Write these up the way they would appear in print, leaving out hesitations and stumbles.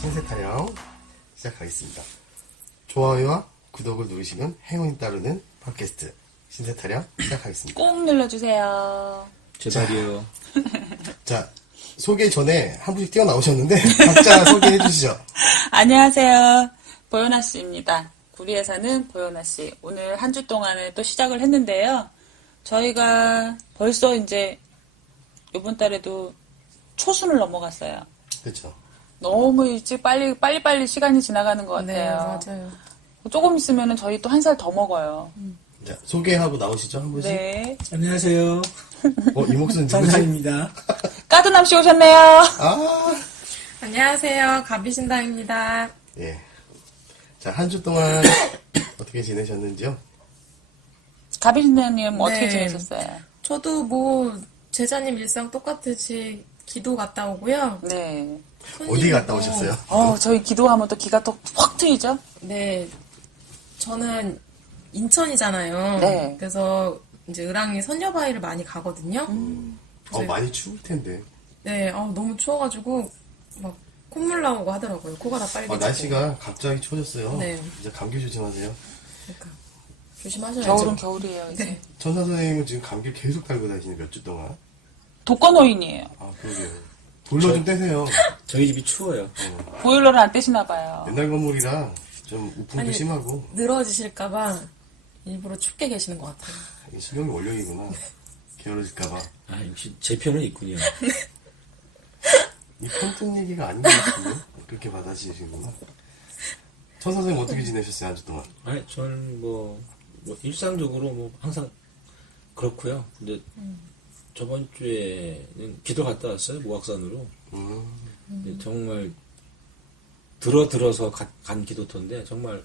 신세 타령 시작하겠습니다. 좋아요와 구독을 누르시면 행운이 따르는 팟캐스트 신세 타령 시작하겠습니다. 꼭 눌러주세요. 제발이요. 자, 소개 전에 한 분씩 뛰어나오셨는데 각자 소개해 주시죠. 안녕하세요. 보현아 씨입니다. 구리에 사는 보현아 씨. 오늘 한 주 동안에 또 시작을 했는데요. 저희가 벌써 이제 이번 달에도 초순을 넘어갔어요. 그렇죠. 너무 일찍 빨리 시간이 지나가는 것 네, 같아요. 맞아요. 조금 있으면 저희 또 한 살 더 먹어요. 자, 소개하고 나오시죠, 한 분씩. 네. 안녕하세요. 이 목소리는 누구지? 상상입니다. 까두남 씨 오셨네요. 아, 안녕하세요. 가비신당입니다. 예. 자, 한 주 동안 어떻게 지내셨는지요? 가비신다님 어떻게 네. 지내셨어요? 저도 뭐 제자님 일상 똑같이 기도 갔다 오고요. 네. 어디 갔다 오셨어요? 저희 기도하면 또 기가 또 확 트이죠? 네. 저는 인천이잖아요. 네. 그래서 이제 을왕리 선녀바위를 많이 가거든요. 많이 추울 텐데. 네. 너무 추워가지고 막 콧물 나오고 하더라고요. 코가 다 빨개지고. 날씨가 갑자기 추워졌어요. 네. 이제 감기 조심하세요. 그러니까 조심하셔야죠. 겨울은 겨울이에요, 이제. 네. 천사 선생님은 지금 감기 계속 달고 다니시네, 몇 주 동안. 독거노인이에요. 아, 그러게요. 보일러 좀 떼세요. 저희 집이 추워요. 보일러를 안 떼시나 봐요. 옛날 건물이라 좀 우풍도 아니, 심하고. 늘어지실까봐 일부러 춥게 계시는 것 같아요. 신경이 원령이구나. 게으러질까봐. 아, 역시 제 편은 있군요. 이 펑뜬 얘기가 아닌 것 같은데? 그렇게 받아주시는구나. 천사 선생님 어떻게 지내셨어요, 한 주 동안? 아니, 저는 뭐 일상적으로 뭐 항상 그렇고요. 근데 저번 주에는 기도 갔다 왔어요, 모악산으로. 근데 정말 들어서 간 기도터인데 정말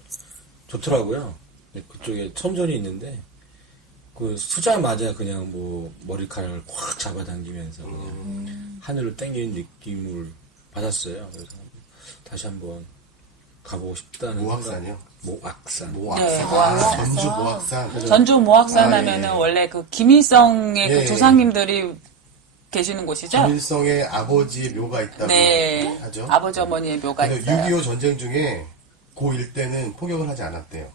좋더라고요. 근데 그쪽에 천전이 있는데 그 수자마자 그냥 뭐 머리카락을 꽉 잡아당기면서 그냥 하늘을 땡기는 느낌을 받았어요. 그래서 다시 한번 가보고 싶다는 모악산이요? 모악산. 모악산. 네, 모악산. 전주 모악산. 전주 모악산 아, 하면은 예. 원래 그 김일성의 네. 그 조상님들이 계시는 곳이죠? 김일성의 아버지 묘가 있다고 네. 하죠. 아버지 어머니의 묘가 그래서 있어요. 6.25 전쟁 중에 고 일때는 포격을 하지 않았대요.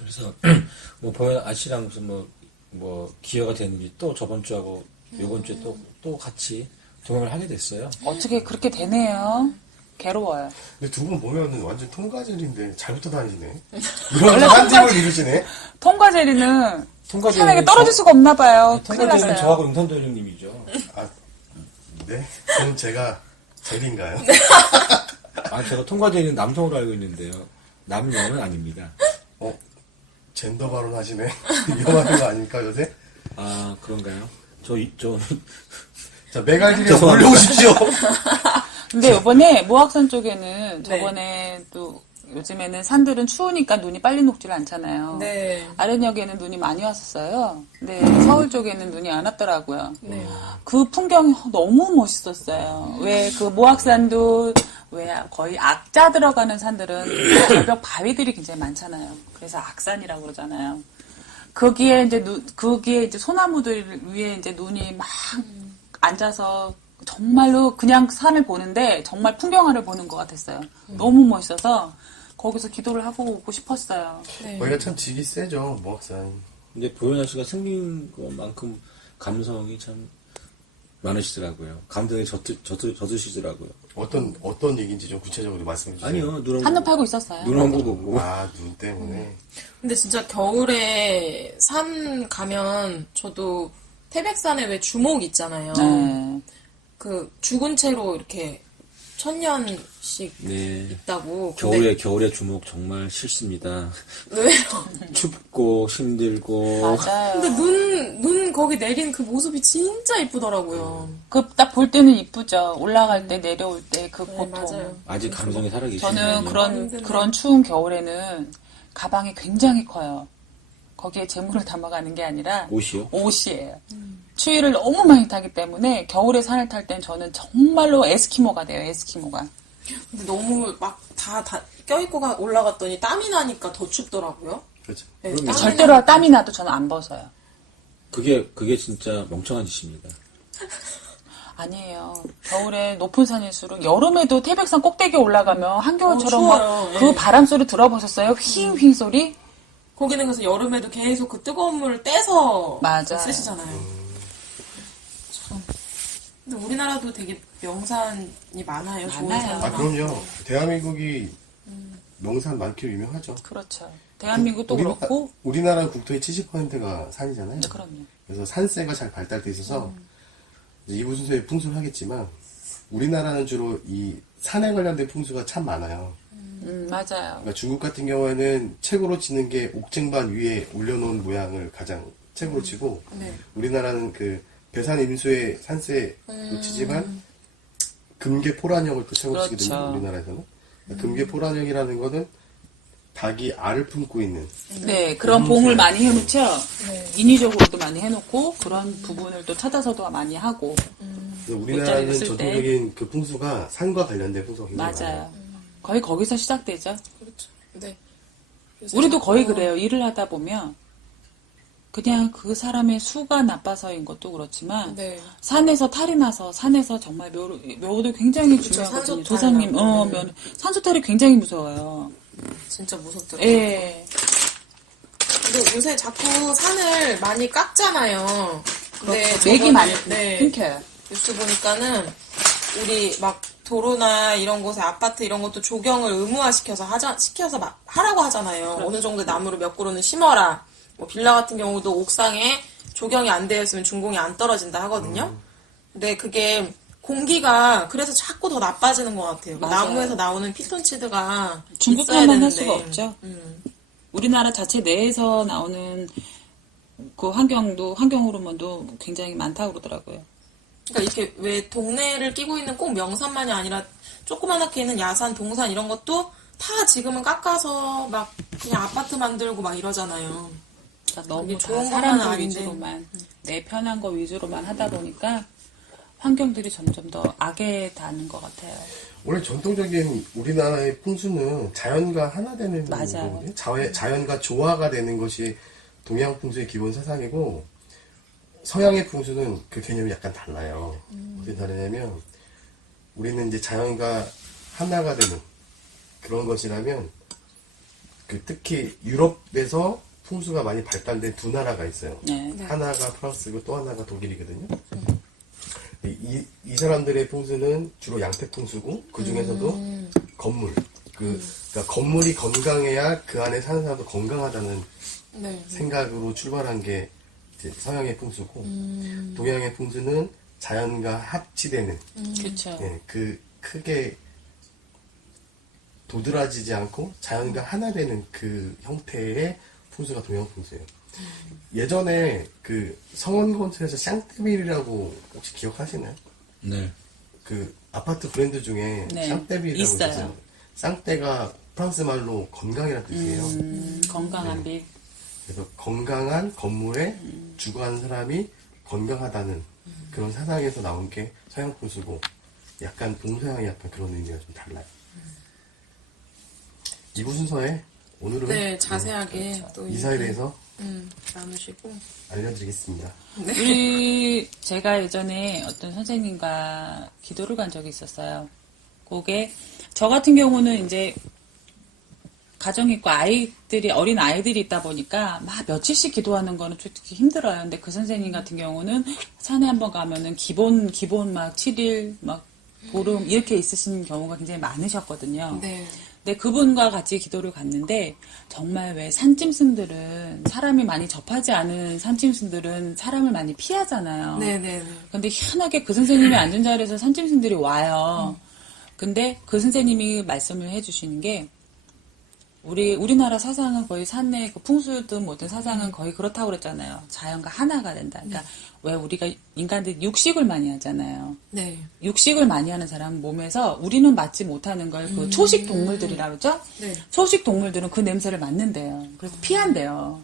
그래서 뭐 보현 아씨랑 무슨 뭐 기여가 됐는지 또 저번 주하고 이번 주에 또 같이 동행을 하게 됐어요. 어떻게 그렇게 되네요. 괴로워요. 근데 두 분 보면은 완전 통과젤인데 잘 붙어 다니시네. 이런 한 팀을 이루시네. 통과제리는 통과제리는 산에게 떨어질 수가 없나 봐요. 큰일 통과제는 났어요. 저하고 임선도 형님이죠. 아, 네? 그럼 제가 젤인가요? 아, 제가 통과제는 남성으로 알고 있는데요. 남녀는 아닙니다. 젠더 발언 하시네. 위험한 거 아닙니까, 요새? 아, 그런가요? 자, 메갈리에 죄송합니다. 올려오십시오. 근데 이번에 모악산 쪽에는 네. 저번에 또 요즘에는 산들은 추우니까 눈이 빨리 녹지를 않잖아요. 네. 아랫역에는 눈이 많이 왔었어요. 근데 서울 쪽에는 눈이 안 왔더라고요. 네. 그 풍경이 너무 멋있었어요. 왜 그 모악산도 왜 거의 악자 들어가는 산들은 절벽 바위들이 굉장히 많잖아요. 그래서 악산이라고 그러잖아요. 거기에 이제 소나무들 위에 이제 눈이 막 앉아서 정말로 그냥 산을 보는데 정말 풍경화를 보는 것 같았어요. 너무 멋있어서 거기서 기도를 하고 오고 싶었어요. 네. 거기가 참 질이 세죠, 모악산. 근데 보현아 씨가 생긴 것만큼 감성이 참 많으시더라고요. 감정에 젖으시더라고요. 어떤 얘기인지 좀 구체적으로 말씀해 주세요. 아니요, 한눈 팔고 있었어요. 눈 한 번 보고. 아, 눈 때문에. 근데 진짜 겨울에 산 가면 저도 태백산에 왜 주목 있잖아요. 네. 그 죽은 채로 이렇게 1000년씩 네. 있다고. 근데 겨울에 주목 정말 싫습니다. 왜? 춥고 힘들고. 맞아요. 근데 눈 거기 내린 그 모습이 진짜 이쁘더라고요. 그 딱 볼 때는 이쁘죠. 올라갈 때 내려올 때 그 네, 고통. 맞아요. 아직 감성이 살아계시네요. 저는 힘드네. 그런 추운 겨울에는 가방이 굉장히 커요. 거기에 재물을 담아가는 게 아니라 옷이요? 옷이에요. 추위를 너무 많이 타기 때문에 겨울에 산을 탈 땐 저는 정말로 에스키모가 돼요. 에스키모가. 근데 너무 막 다 껴입고 올라갔더니 땀이 나니까 더 춥더라고요. 그렇죠. 네, 그럼요. 땀이 절대로 땀이 나도 저는 안 벗어요. 그게 진짜 멍청한 짓입니다. 아니에요. 겨울에 높은 산일수록 여름에도 태백산 꼭대기 올라가면 한겨울처럼 추워요. 막 그 예. 바람 소리 들어보셨어요? 휘잉휘잉 소리? 거기는 그래서 여름에도 계속 그 뜨거운 물을 떼서 맞아요. 쓰시잖아요. 참. 근데 우리나라도 되게 명산이 많아요. 좋은 많아요. 산이 아, 그럼요. 대한민국이 명산 많기로 유명하죠. 그렇죠. 대한민국도 그렇고. 우리나라 국토의 70%가 산이잖아요. 네, 그럼요. 그래서 산세가 잘 발달돼 있어서 이제 이부 순서의 풍수를 하겠지만 우리나라는 주로 이 산에 관련된 풍수가 참 많아요. 맞아요. 그러니까 중국 같은 경우에는 책으로 치는 게 옥쟁반 위에 올려놓은 모양을 가장 책으로 치고 네. 우리나라는 그 배산 임수의 산세로 치지만 금계 포란형을 또 책으로 그렇죠. 치거든요. 우리나라에서는. 그러니까 금계 포란형이라는 거는 닭이 알을 품고 있는 네, 그런 봉을 많이 해놓죠. 네. 인위적으로도 많이 해놓고 그런 부분을 또 찾아서도 많이 하고. 그래서 우리나라는 옷장에 있을 전통적인 그 풍수가 산과 관련된 풍수가 굉장히 많아요. 맞아요. 거의 거기서 시작되죠. 그렇죠. 네. 우리도 거의 그래요. 일을 하다 보면 그냥 그 사람의 수가 나빠서인 것도 그렇지만 네. 산에서 탈이 나서 산에서 정말 묘도 굉장히 중요하거든요. 산소탈 조상님, 나고. 산소탈이 굉장히 무서워요. 진짜 무섭더라고요. 예. 근데 요새 자꾸 산을 많이 깎잖아요. 근데 맥이 저번에, 많이 네, 끊겨요. 뉴스 보니까는 우리 막 도로나 이런 곳에 아파트 이런 것도 조경을 의무화시켜서 시켜서 막 하라고 하잖아요. 어느 정도 나무를 몇 그루는 심어라. 뭐 빌라 같은 경우도 옥상에 조경이 안 되어 있으면 준공이 안 떨어진다 하거든요. 근데 그게 공기가 그래서 자꾸 더 나빠지는 것 같아요. 그 맞아요. 나무에서 나오는 피톤치드가 있어야 중국과만 되는데. 할 수가 없죠. 우리나라 자체 내에서 나오는 그 환경 호르몬도 굉장히 많다고 그러더라고요. 그러니까 이렇게 왜 동네를 끼고 있는 꼭 명산만이 아니라 조그만하게 있는 야산, 동산 이런 것도 다 지금은 깎아서 막 그냥 아파트 만들고 막 이러잖아요. 그러니까 너무 이게 다 좋은 사람들 것만은 아닌데. 위주로만 내 편한 거 위주로만 하다 보니까 환경들이 점점 더 악에 닿는 것 같아요. 원래 전통적인 우리나라의 풍수는 자연과 하나 되는 맞아요. 거거든요. 자연과 조화가 되는 것이 동양 풍수의 기본 사상이고 서양의 풍수는 그 개념이 약간 달라요. 어떻게 다르냐면 우리는 이제 자연과 하나가 되는 그런 것이라면 그 특히 유럽에서 풍수가 많이 발달된 두 나라가 있어요. 네. 하나가 프랑스고 또 하나가 독일이거든요. 이 사람들의 풍수는 주로 양태 풍수고 그 중에서도 건물. 그러니까 건물이 건강해야 그 안에 사는 사람도 건강하다는 네. 생각으로 출발한 게 이제 서양의 풍수고 동양의 풍수는 자연과 합치되는 그렇죠. 예, 그 크게 도드라지지 않고 자연과 하나 되는 그 형태의 풍수가 동양 풍수예요. 예전에 그 성원건설에서 샹떼빌이라고 혹시 기억하시나요? 네. 그 아파트 브랜드 중에 네, 샹떼빌이라고 있어요. 있어요. 샹떼가 프랑스 말로 건강이라는 뜻이에요. 건강한 빛. 그래서 건강한 건물에 주거하는 사람이 건강하다는 그런 사상에서 나온 게 서양 풍수고 약간 동서양이 약간 그런 의미가 좀 달라요. 이부 순서에 오늘은 네, 자세하게 또 이사에 대해서 나누시고. 알려드리겠습니다. 제가 예전에 어떤 선생님과 기도를 간 적이 있었어요. 그게 저 같은 경우는 이제 가정이 있고 어린 아이들이 있다 보니까 막 며칠씩 기도하는 거는 솔직히 힘들어요. 근데 그 선생님 같은 경우는 산에 한번 가면은 기본 막 7일 막 보름 이렇게 있으신 경우가 굉장히 많으셨거든요. 네. 근데 그분과 같이 기도를 갔는데 정말 왜 산짐승들은 사람이 많이 접하지 않은 산짐승들은 사람을 많이 피하잖아요. 네네네. 근데 희한하게 그 선생님이 앉은 자리에서 산짐승들이 와요. 근데 그 선생님이 말씀을 해주시는 게 우리나라 사상은 거의 산내 그 풍수든 뭐든 사상은 거의 그렇다고 그랬잖아요. 자연과 하나가 된다. 그러니까 왜 우리가 인간들 육식을 많이 하잖아요. 네. 육식을 많이 하는 사람 몸에서 우리는 맡지 못하는 걸 그 초식 동물들이라고 그러죠? 네. 초식 동물들은 그 냄새를 맡는데요. 그래서 피한대요.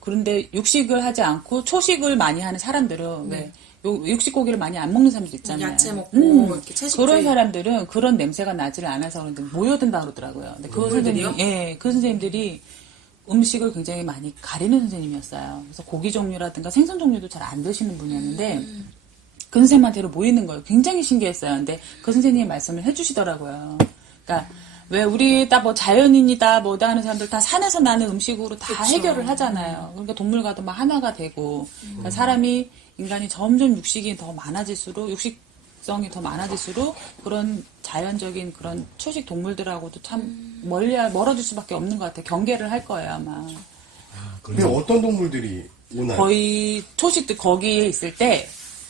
그런데 육식을 하지 않고 초식을 많이 하는 사람들은 왜 육식 고기를 많이 안 먹는 사람들 있잖아요. 야채 먹고 이렇게 채식주의. 그런 사람들은 그런 냄새가 나지를 않아서 그런데 모여든다 그러더라고요. 근데 그 동물들이요? 그 선생님들이 음식을 굉장히 많이 가리는 선생님이었어요. 그래서 고기 종류라든가 생선 종류도 잘 안 드시는 분이었는데 그 선생님한테로 모이는 거예요. 굉장히 신기했어요. 근데 그 선생님이 말씀을 해주시더라고요. 그러니까 왜 우리 다 뭐 자연인이다 뭐다 하는 사람들 다 산에서 나는 음식으로 다 그쵸. 해결을 하잖아요. 그러니까 동물과도 막 하나가 되고 그러니까 사람이 인간이 점점 육식이 더 많아질수록 육식성이 더 많아질수록 그런 자연적인 그런 초식 동물들하고도 참 멀어질 수밖에 없는 것 같아요. 경계를 할 거예요 아마. 근데 어떤 동물들이 오나요? 거의 초식들 거기에 있을 때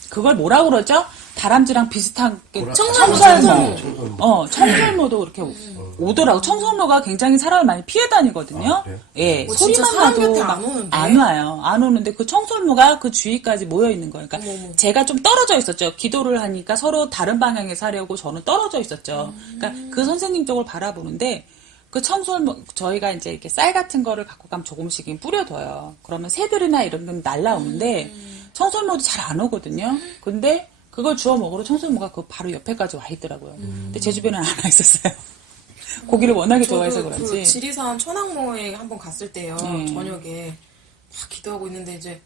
그걸 뭐라 그러죠? 다람쥐랑 비슷하게 청설모. 청설모도 그렇게 오더라고. 청설모가 굉장히 사람을 많이 피해 다니거든요. 아, 그래요? 예, 진짜 소리만 사람 나도 곁에 막 안 오는데? 안 와요. 안 오는데 그 청설모가 그 주위까지 모여 있는 거예요. 그러니까 어머머. 제가 좀 떨어져 있었죠. 기도를 하니까 서로 다른 방향에서 하려고 저는 떨어져 있었죠. 그러니까 그 선생님 쪽을 바라보는데 그 청설모 저희가 이제 이렇게 쌀 같은 거를 갖고 가면 조금씩 뿌려둬요. 그러면 새들이나 이런 건 날라오는데 청설모도 잘 안 오거든요. 근데 그걸 주워 먹으러 청설모가 그 바로 옆에까지 와 있더라고요. 근데 제 주변에는 안 와 있었어요. 고기를 워낙에 좋아해서 저도 그런지. 그 지리산 천왕모에 한번 갔을 때요. 네. 저녁에 막 기도하고 있는데 이제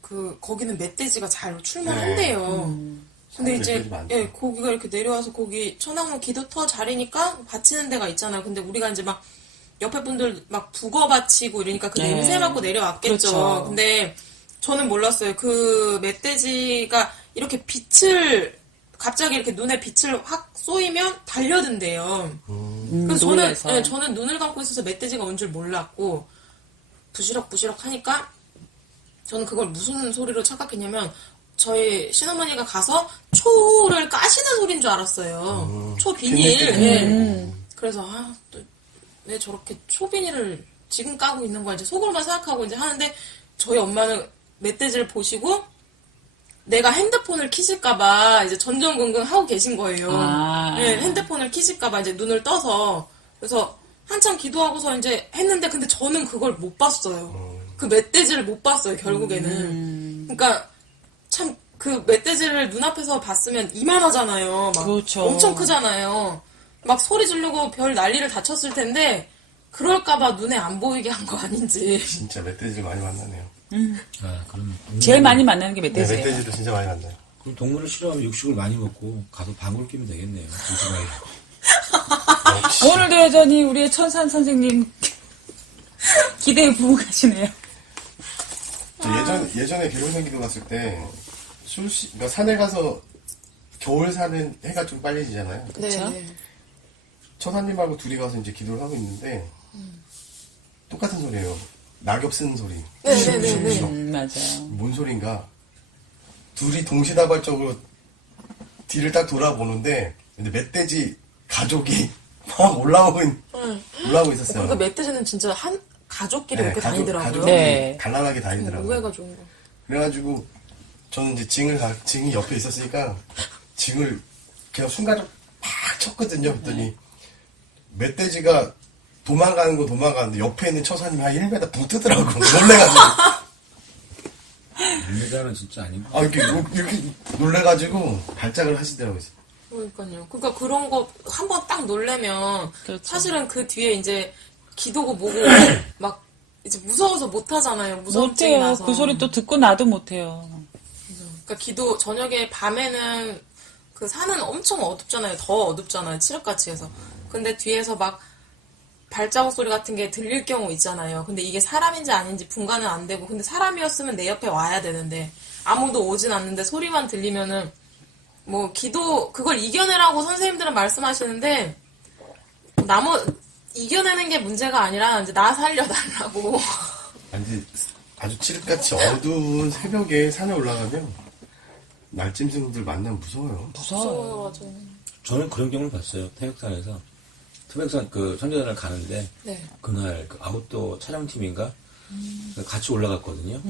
그 거기는 멧돼지가 잘 출몰한대요. 근데 이제 멧돼지 많죠. 예, 고기가 이렇게 내려와서 거기 천왕모 기도터 자리니까 바치는 데가 있잖아요. 근데 우리가 이제 막 옆에 분들 막 북어 바치고 이러니까 그 네. 냄새 맡고 내려왔겠죠. 그렇죠. 근데 저는 몰랐어요. 그 멧돼지가 이렇게 빛을 갑자기 이렇게 눈에 빛을 확 쏘이면 달려든대요. 그래서 놀라서. 저는 눈을 감고 있어서 멧돼지가 온 줄 몰랐고 부시럭부시럭 하니까 저는 그걸 무슨 소리로 착각했냐면 저희 시어머니가 가서 초를 까시는 소리인 줄 알았어요. 초 비닐. 예. 그래서 또 왜 저렇게 초 비닐을 지금 까고 있는 거야 이제 속으로만 생각하고 이제 하는데 저희 엄마는 멧돼지를 보시고 내가 핸드폰을 키실까봐 이제 전전긍긍 하고 계신 거예요. 아. 네, 핸드폰을 키실까봐 이제 눈을 떠서 그래서 한참 기도하고서 이제 했는데 근데 저는 그걸 못 봤어요. 그 멧돼지를 못 봤어요 결국에는. 그러니까 참 그 멧돼지를 눈앞에서 봤으면 이만하잖아요. 막 그렇죠. 엄청 크잖아요. 막 소리 지르고 별 난리를 다 쳤을 텐데 그럴까봐 눈에 안 보이게 한 거 아닌지. 진짜 멧돼지를 많이 만나네요. 아, 그럼 제일 많이 만나는 게 네, 멧돼지예요. 멧돼지도 진짜 많이 만나요. 그럼 동물을 싫어하면 육식을 많이 먹고 가서 방울 끼면 되겠네요. 조심하려고. 오늘도 여전히 우리의 천산 선생님 기대에 부응하시네요. 예전에 계룡산기도 갔을 때 그러니까 산에 가서 겨울 사는 해가 좀 빨리 지잖아요. 그쵸? 네. 처사님하고 둘이 가서 이제 기도를 하고 있는데 똑같은 소리예요. 낙엽 쓰는 소리. 네네네. 맞아요. 뭔 소린가? 둘이 동시다발적으로 뒤를 딱 돌아보는데 근데 멧돼지 가족이 막 올라오고 있었어요. 그러니까 멧돼지는 진짜 한 가족끼리 이렇게 다니더라고요. 가족이 네. 단란하게 다니더라고요. 우애가 좋은 거. 그래가지고 저는 이제 징이 옆에 있었으니까 징을 그냥 순간적으로 팍 쳤거든요. 그랬더니 멧돼지가 도망가는데 옆에 있는 처사님이 한 1m 붕 뜨더라고. 놀래가지고. 물매자는 진짜 아닌 거. 아, 이렇게 놀래가지고 발작을 하시더라고요. 그러니까요. 그러니까 그런 거 한 번 딱 놀래면 그렇죠. 사실은 그 뒤에 이제 기도고 뭐고 막 이제 무서워서 못 하잖아요. 무서움증이 못해요. 나서. 그 소리 또 듣고 나도 못해요. 그러니까 기도 저녁에 밤에는 그 산은 엄청 어둡잖아요. 더 어둡잖아요. 칠흑같이 해서. 근데 뒤에서 막 발자국 소리 같은 게 들릴 경우 있잖아요. 근데 이게 사람인지 아닌지 분간은 안 되고 근데 사람이었으면 내 옆에 와야 되는데 아무도 오진 않는데 소리만 들리면은 뭐 기도 그걸 이겨내라고 선생님들은 말씀하시는데 이겨내는 게 문제가 아니라 이제 나 살려달라고. 아주 칠흑같이 어두운 새벽에 산에 올라가면 날짐승들 만나면 무서워요. 무서워요. 맞아요. 저는 그런 경우를 봤어요. 태백산에서. 태백산 그 선제단을 가는데 네. 그날 그 아웃도어 촬영팀인가 같이 올라갔거든요.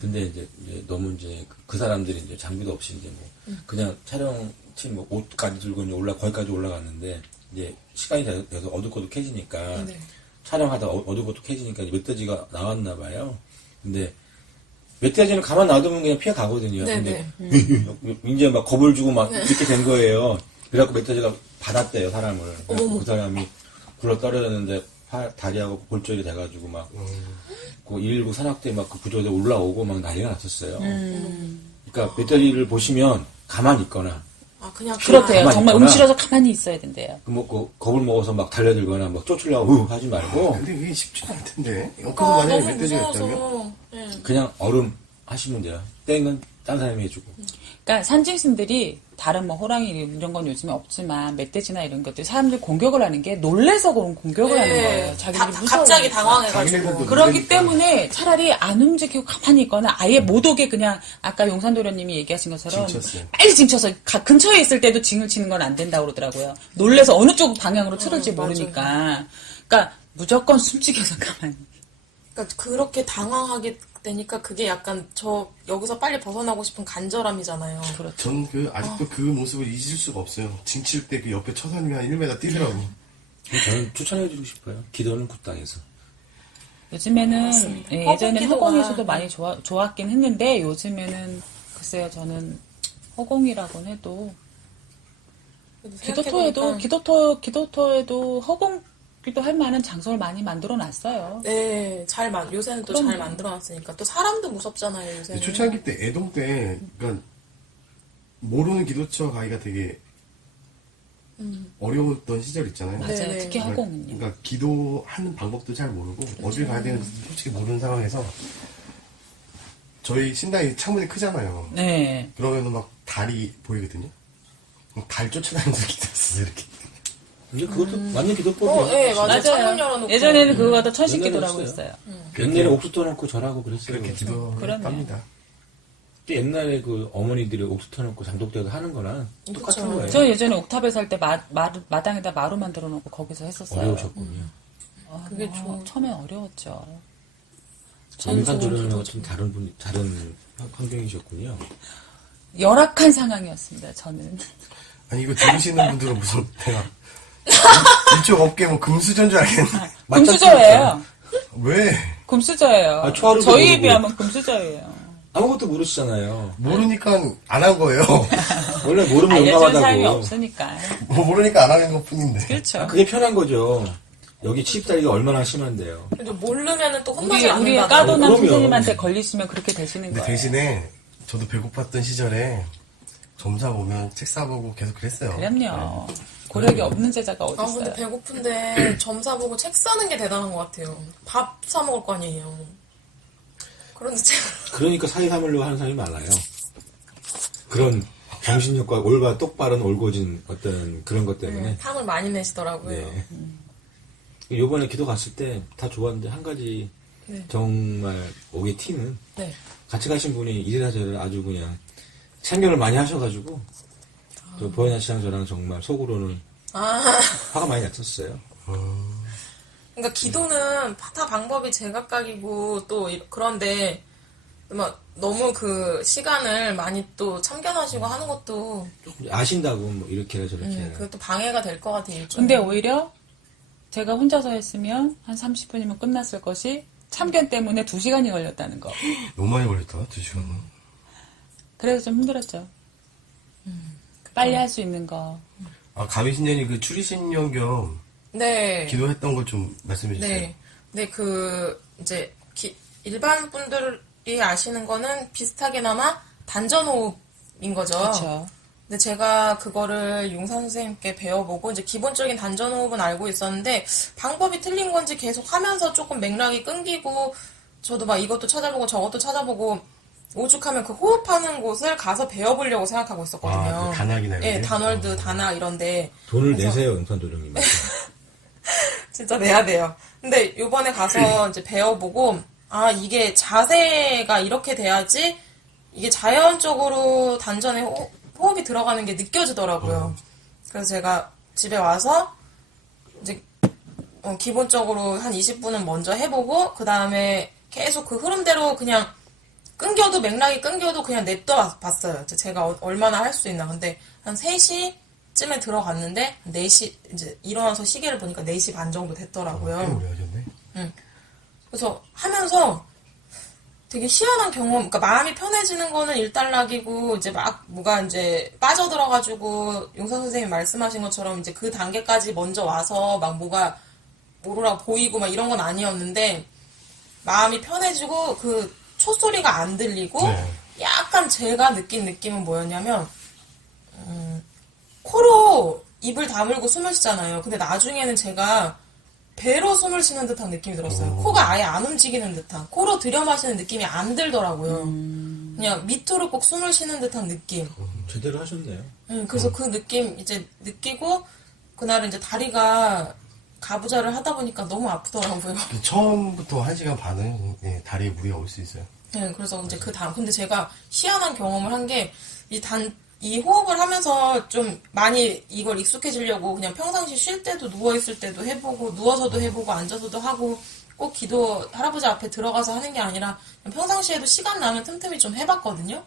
근데 이제 너무 이제 그 사람들이 이제 장비도 없이 이제 뭐 그냥 촬영팀 뭐 옷까지 들고 이제 거기까지 올라갔는데 이제 시간이 돼서 어둑어둑해지니까 네. 촬영하다 어둑어둑해지니까 멧돼지가 나왔나 봐요. 근데 멧돼지는 가만 놔두면 그냥 피해 가거든요. 네네. 근데 이제 막 겁을 주고 막 이렇게 된 거예요. 그래갖고 멧돼지가 받았대요 사람을. 그래갖고 그 사람이 굴러 떨어졌는데 다리하고 골절이 돼가지고 막 그 119 산악대 막 그 구조대 올라오고 막 난리가 났었어요. 그러니까 배터리를 보시면 가만히 있거나 아, 그냥 그렇대요. 가만히 정말 있거나. 움츠러서 가만히 있어야 된대요. 겁을 먹어서 막 달려들거나 막 쫓으려고 하지 말고 근데 이게 쉽지 않을 텐데. 그래서 아, 만약에 너무 멧돼지가 있다면? 무서워서. 예. 그냥 얼음 하시면 돼요. 땡은 딴 사람이 해주고. 그러니까 산짐승들이 다른 뭐 호랑이 이런 건 요즘에 없지만 멧돼지나 이런 것들 사람들 공격을 하는 게 놀래서 그런 공격을 하는 거예요. 자기들이 무서워. 갑자기 자기네들도 당황해가지고. 그렇기 때문에 차라리 안 움직이고 가만히 있거나 아예 못 오게 그냥 아까 용산도련님이 얘기하신 것처럼 징쳤어요. 빨리 징쳐서 근처에 있을 때도 징을 치는 건 안 된다고 그러더라고요. 놀래서 어느 쪽 방향으로 틀을지 맞아요. 모르니까. 그러니까 무조건 숨죽여서 가만히. 그러니까 그렇게 당황하게 되니까 그게 약간 여기서 빨리 벗어나고 싶은 간절함이잖아요. 그렇죠. 전 아직도 그 모습을 잊을 수가 없어요. 징칠 때 그 옆에 처사님이 한 1m 뛰더라고. 저는 추천해드리고 싶어요. 기도는 굿땅에서. 요즘에는 맞습니다. 예, 예전에는 허공기도가- 허공에서도 많이 좋았긴 했는데 요즘에는 글쎄요 저는 허공이라고는 해도 기도터에도 기도터에도 허공기도 할 만한 장소를 많이 만들어 놨어요. 네, 요새는 또 잘 그럼요. 만들어놨으니까 또 사람도 무섭잖아요. 근데 요새는. 초창기 때 애동 때 그러니까 모르는 기도처 가기가 되게 어려웠던 시절 있잖아요. 맞아요. 네, 네. 특히 허공은요. 그러니까 기도하는 방법도 잘 모르고 어딜 가야 되는지 솔직히 모르는 상황에서 저희 신당이 창문이 크잖아요. 네. 그러면은 막 달이 보이거든요. 그럼 달 쫓아다니면서 기도했어요 이렇게. 근데 그것도 완전 기도법이에요. 네, 맞아요. 창문 맞아요. 열어놓고. 예전에는 그거 갖다 천식기도라고 옛날에 했어요. 옛날에 옥수 떠놓고 절하고 그랬어요. 그렇게 기도를 그럼요. 합니다. 근데 옛날에 그 어머니들이 옥수 터놓고 장독대가 하는 거랑 똑같은 그쵸. 거예요. 저 예전에 옥탑에 살 때 마당에다 마루 만들어 놓고 거기서 했었어요. 어려우셨군요. 그게 좀 처음엔 어려웠죠. 전산 도련님과 좀 다른 환경이셨군요. 열악한 상황이었습니다. 저는. 아니 이거 들으시는 분들은 무슨 내가 이쪽 어깨 뭐 금수저인 줄 알겠네. 금수저예요. 왜? 금수저예요. 아, 초하루도 저희에 모르고. 비하면 금수저예요. 아무것도 모르시잖아요. 모르니까 안 한 거예요. 원래 모르면 알려주는 사람이 용감하다고. 없으니까. 뭐 모르니까 안 하는 것 뿐인데. 그렇죠. 그게 편한 거죠. 여기 취입자리가 얼마나 심한데요. 근데 모르면은 또 혼나지 우리 않는다. 까도남 그럼요. 선생님한테 걸리시면 그렇게 되시는 근데 거예요. 대신에 저도 배고팠던 시절에 점사 보면 책 사보고 계속 그랬어요. 그럼요. 고력이 없는 제자가 어디 아, 있어요. 근데 배고픈데 점사 보고 책 사는 게 대단한 것 같아요. 밥 사 먹을 거 아니에요. 그런데 제가 그러니까 사회 삼으려고 하는 사람이 많아요. 그런 정신력과 올바 똑바른 올고진 어떤 그런 것 때문에. 탕을 많이 내시더라고요. 네. 요번에 기도 갔을 때 다 좋았는데 한 가지 네. 정말 오게 티는 네. 같이 가신 분이 이래라 저래라 아주 그냥 참견을 많이 하셔가지고 또 보현아 씨랑 저랑 정말 속으로는 아, 화가 많이 났었어요. 그러니까 기도는 다 방법이 제각각이고 또 그런데 막 너무 그 시간을 많이 또 참견하시고 하는 것도 조금 아신다고 뭐 이렇게라 저렇게라. 그것도 방해가 될 것 같아요. 근데 오히려 제가 혼자서 했으면 한 30분이면 끝났을 것이 참견 때문에 2시간이 걸렸다는 거. 너무 많이 걸렸다, 2시간은. 그래서 좀 힘들었죠. 빨리 할 수 있는 거. 아, 가미신년이 그 추리신년 겸 네. 기도했던 걸 좀 말씀해 주세요. 네. 네, 이제, 일반 분들이 아시는 거는 비슷하게나마 단전호흡인 거죠. 그렇죠. 근데 제가 그거를 용산 선생님께 배워보고, 이제 기본적인 단전호흡은 알고 있었는데, 방법이 틀린 건지 계속 하면서 조금 맥락이 끊기고, 저도 막 이것도 찾아보고 저것도 찾아보고, 오죽하면 그 호흡하는 곳을 가서 배워보려고 생각하고 있었거든요. 아, 그 단학이나 이런 예, 게? 단월드, 단학 이런데. 돈을 그래서- 내세요 영산도령님. 진짜 내야 돼요. 근데 요번에 가서 이제 배워보고, 아, 이게 자세가 이렇게 돼야지, 이게 자연적으로 단전에 호흡이 들어가는 게 느껴지더라고요. 그래서 제가 집에 와서, 이제, 기본적으로 한 20분은 먼저 해보고, 그 다음에 계속 그 흐름대로 그냥 맥락이 끊겨도 그냥 냅둬 봤어요. 제가 얼마나 할 수 있나. 근데 한 3시쯤에 들어갔는데, 4시, 이제 일어나서 시계를 보니까 4시 반 정도 됐더라고요. 꽤 오래 하셨네. 그래서 하면서 되게 희한한 경험, 그러니까 마음이 편해지는 거는 일단락이고, 이제 막 뭐가 이제 빠져들어가지고, 용사 선생님 말씀하신 것처럼 이제 그 단계까지 먼저 와서 막 뭐가 모르라 보이고 막 이런 건 아니었는데, 마음이 편해지고, 그 초소리가 안 들리고, 네. 약간 제가 느낀 느낌은 뭐였냐면 코로 입을 다물고 숨을 쉬잖아요. 근데 나중에는 제가 배로 숨을 쉬는 듯한 느낌이 들었어요. 코가 아예 안 움직이는 듯한. 코로 들여 마시는 느낌이 안 들더라고요. 그냥 밑으로 꼭 숨을 쉬는 듯한 느낌. 제대로 하셨네요. 그래서 그 느낌 이제 느끼고 그날은 이제 다리가 가부좌를 하다 보니까 너무 아프더라고요. 처음부터 1시간 반은 다리에 무리가 올 수 있어요. 네, 그래서 이제 그 다음, 근데 제가 희한한 경험을 한 게, 이 호흡을 하면서 좀 많이 이걸 익숙해지려고 그냥 평상시 쉴 때도 누워있을 때도 해보고, 누워서도 해보고, 앉아서도 하고, 꼭 기도 할아버지 앞에 들어가서 하는 게 아니라, 그냥 평상시에도 시간 나면 틈틈이 좀 해봤거든요?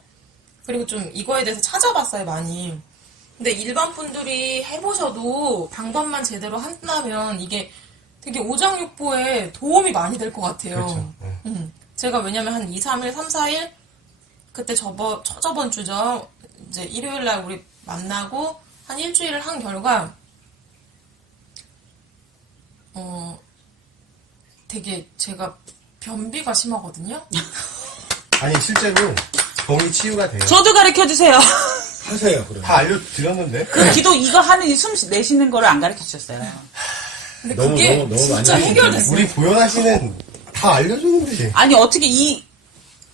그리고 좀 이거에 대해서 찾아봤어요, 많이. 근데 일반 분들이 해보셔도 방법만 제대로 한다면 이게 되게 오장육부에 도움이 많이 될 것 같아요. 그렇죠. 네. 제가 왜냐면 한 2, 3일, 3, 4일 그때 저번 주죠. 이제 일요일 날 우리 만나고 한 일주일을 한 결과 되게 제가 변비가 심하거든요. 아니 실제로 병이 치유가 돼요. 저도 가르쳐 주세요. 하세요, 그럼. 다 알려드렸는데. 그 기도 이거 하는 이 숨 내쉬는 거를 안 가르쳐 주셨어요. 근데 너무, 그게 너무 많이 진짜 하시네. 해결됐어요. 우리 보현아 씨는 다 알려줬는데. 아니 어떻게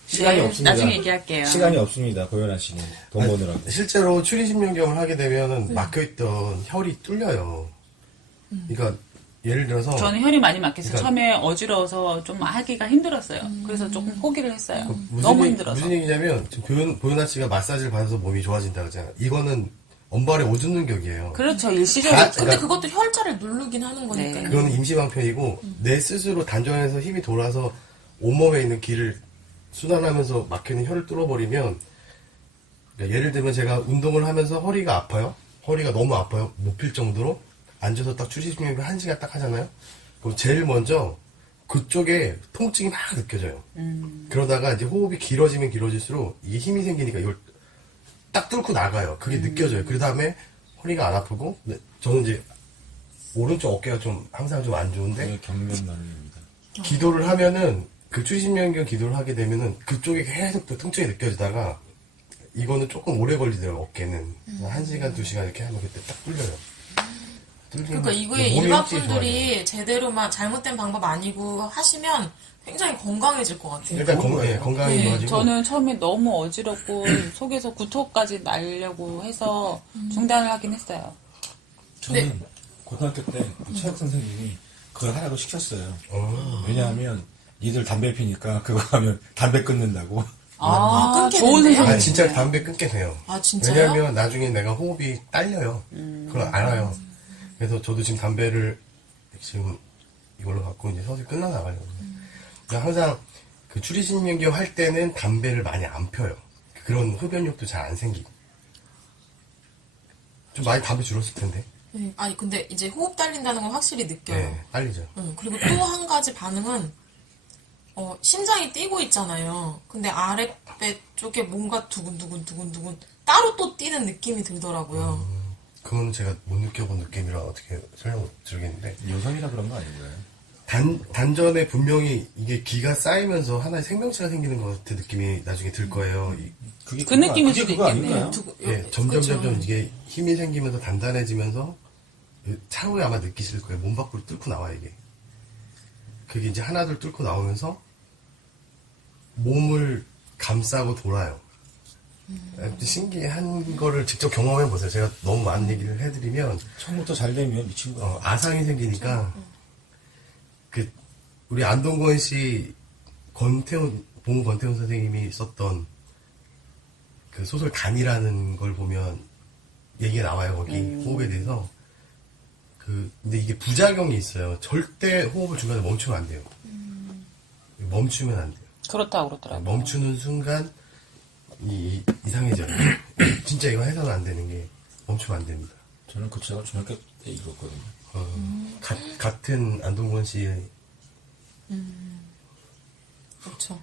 시간이 네, 없습니다. 나중에 얘기할게요. 시간이 없습니다, 고현아 씨는. 돈 버느라고. 실제로 추리신명경을 하게 되면은 막혀있던 혈이 뚫려요. 그러니까 예를 들어서 저는 혈이 많이 막혀서 그러니까- 처음에 어지러워서 좀 하기가 힘들었어요. 그래서 조금 포기를 했어요. 너무 힘들어서. 무슨 얘기냐면 지금 보현아 씨가 마사지를 받아서 몸이 좋아진다 그러잖아요. 이거는 엄발의 오줌 격이에요. 그렇죠. 일시적으로. 다- 근데 그것도 혈자를 누르긴 하는 거니까요. 네. 그건 임시방편이고 내 스스로 단전에서 힘이 돌아서 온몸에 있는 기를 순환하면서 막히는 혈을 뚫어버리면 그러니까 예를 들면 제가 운동을 하면서 허리가 아파요. 허리가 너무 아파요. 못 필 정도로 앉아서 딱 추시식명을 1시간 딱 하잖아요. 그럼 제일 먼저 그쪽에 통증이 막 느껴져요. 그러다가 이제 호흡이 길어지면 길어질수록 이게 힘이 생기니까 이걸 딱 뚫고 나가요. 그게 느껴져요. 그 다음에 허리가 안 아프고 저는 이제 오른쪽 어깨가 좀 항상 좀 안 좋은데 네, 경련만입니다. 기도를 하면은 그 추신명경 기도를 하게 되면은 그쪽에 계속 또 통증이 느껴지다가 이거는 조금 오래 걸리더라고요. 어깨는 1시간 2시간 이렇게 하면 그때 딱 뚫려요. 그러니까 이거에 몸이 일반 일찍 분들이 제대로만 잘못된 방법 아니고 하시면 굉장히 건강해질 것 같아요. 일단 건강이 네, 좋아지고 저는 처음에 너무 어지럽고 속에서 구토까지 날려고 해서 중단을 하긴 했어요. 저는 고등학교 때 체육 선생님이 그걸 하라고 시켰어요. 어. 왜냐하면 니들 담배 피니까 그거 하면 담배 끊는다고. 끊게 좋은 된대요? 선생님. 아 진짜 담배 끊게 돼요. 아, 진짜요? 왜냐면 나중에 내가 호흡이 딸려요. 그걸 알아요. 그래서 저도 지금 담배를 지금 이걸로 갖고 이제 서서히 끝나 나가려고. 그러니까 항상 그 추리신명경 할 때는 담배를 많이 안 펴요. 그런 흡연욕도 잘 안 생기고. 좀 많이 담배 줄었을 텐데. 네. 아니 근데 이제 호흡 딸린다는 건 확실히 느껴요. 네, 딸리죠. 그리고 또 한 가지 반응은 심장이 뛰고 있잖아요. 근데 아랫배 쪽에 뭔가 두근두근 따로 또 뛰는 느낌이 들더라고요. 그건 제가 못 느껴본 느낌이라 어떻게 설명을 드리겠는데. 여성이라 그런 거 아닌가요? 단전에 분명히 이게 기가 쌓이면서 하나의 생명체가 생기는 것 같은 느낌이 나중에 들 거예요. 그게 그 느낌일 그게 수도 그거 있겠네요. 아닌가요? 예, 점점 이게 힘이 생기면서 단단해지면서 차후에 아마 느끼실 거예요. 몸 밖으로 뚫고 나와 이게. 그게 이제 하나둘 뚫고 나오면서 몸을 감싸고 돌아요. 신기한 거를 직접 경험해 보세요. 제가 너무 많은 얘기를 해드리면 처음부터 잘 되면 미친 거야. 아상이 생기니까 그 우리 안동건 씨 봉 권태훈 선생님이 썼던 그 소설 간이라는 걸 보면 얘기가 나와요. 거기 호흡에 대해서. 근데 이게 부작용이 있어요. 절대 호흡을 중간에 멈추면 안 돼요. 멈추면 안 돼요. 그렇다고 그러더라고요. 멈추는 순간 이상해져요. 진짜 이거 해서는 안 되는 게 멈추면 안 됩니다. 저는 그 책을 중학교 때 읽었거든요. 같은 안동건 씨의 그렇죠.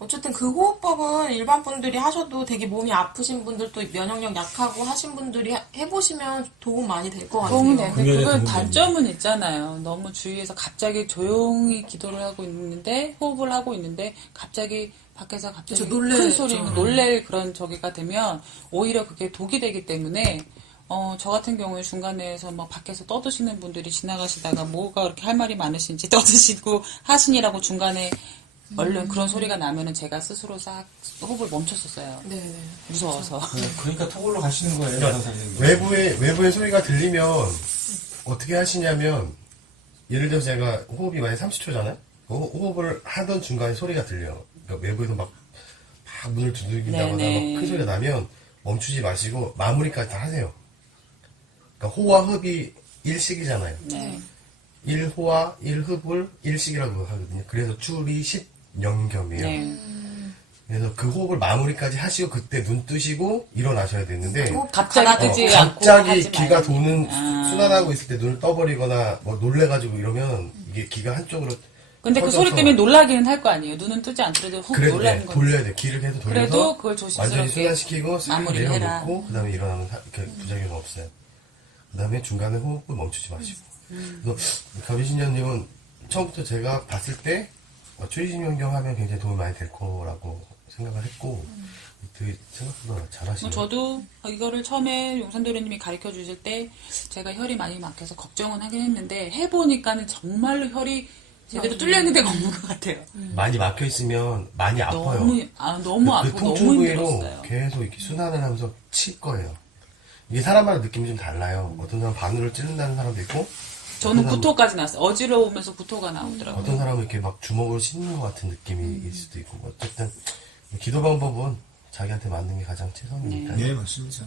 어쨌든 그 호흡법은 일반 분들이 하셔도 되게 몸이 아프신 분들 또 면역력 약하고 하신 분들이 해보시면 도움 많이 될 것 같아요. 도움이 되는데 금연에 그건 도움이 단점은 있잖아요. 너무 주위에서 갑자기 조용히 기도를 하고 있는데 호흡을 하고 있는데 갑자기 밖에서 갑자기 그쵸, 놀래죠. 큰 소리 놀랄 그런 저기가 되면 오히려 그게 독이 되기 때문에 저 같은 경우에 중간에서 막 밖에서 떠드시는 분들이 지나가시다가 뭐가 그렇게 할 말이 많으신지 떠드시고 하시니라고 중간에 얼른 그런 소리가 나면은 제가 스스로 싹 호흡을 멈췄었어요. 네네. 무서워서. 그러니까 톡으로 가시는 거예요, 의사 선생님. 외부의 소리가 들리면 어떻게 하시냐면 예를 들어서 제가 호흡이 만약 30초잖아요. 호흡을 하던 중간에 소리가 들려요. 그러니까 외부에서 막 문을 두들긴다거나 네네. 막 큰 소리가 나면 멈추지 마시고 마무리까지 다 하세요. 그러니까 호와 흡이 일식이잖아요. 네. 1호와 1흡을 일식이라고 하거든요. 그래서 출이 10겸이에요. 네. 그래서 그 호흡을 마무리까지 하시고 그때 눈 뜨시고 일어나셔야 되는데 갑자기 뜨지 않고 갑자기 하지 기가 말고. 도는 아. 순환하고 있을 때 눈을 떠버리거나 뭐 놀래가지고 이러면 이게 기가 한쪽으로 근데 그 터져서 소리 때문에 놀라기는 할 거 아니에요. 눈은 뜨지 않더라도 훅 그래도 놀라는 네, 거. 돌려야 돼. 기를 계속 돌려서 그래도 그걸 완전히 조심스럽게 순환시키고 싹 마무리를 해라. 내려놓고 그 다음에 일어나면 이렇게 부작용은 없어요. 그 다음에 중간에 호흡을 멈추지 마시고. 그래서 가비신녀님은 처음부터 제가 봤을 때 추리진명경 하면 굉장히 도움이 많이 될 거라고 생각을 했고 되게 생각보다 잘하시네요. 저도 이거를 처음에 용산도련님이 가르쳐 주실 때 제가 혈이 많이 막혀서 걱정은 하긴 했는데 해보니까는 정말로 혈이 제대로 뚫려있는 데가 없는 것 같아요. 많이 막혀 있으면 많이 아파요. 너무 아프고 통증 너무 부위로 힘들었어요. 계속 이렇게 순환을 하면서 칠 거예요. 이게 사람마다 느낌이 좀 달라요. 어떤 사람 바늘을 찌른다는 사람도 있고 저는 어떤 구토까지 나왔어요. 어지러우면서 구토가 나오더라고요. 어떤 사람은 이렇게 막 주먹으로 씹는 것 같은 느낌이 일 수도 있고 어쨌든 기도 방법은 자기한테 맞는 게 가장 최선이니까. 네, 맞습니다.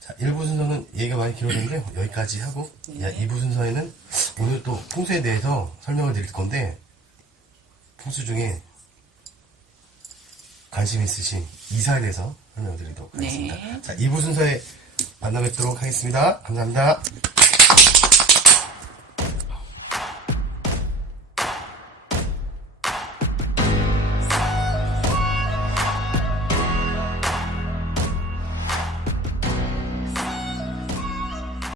자, 1부 순서는 얘기가 많이 길어졌는데 여기까지 하고 2부 순서에는 오늘 또 풍수에 대해서 설명을 드릴 건데 풍수 중에 관심 있으신 이사에 대해서 설명을 드리도록 하겠습니다. 네. 자, 2부 순서에 만나 뵙도록 하겠습니다. 감사합니다.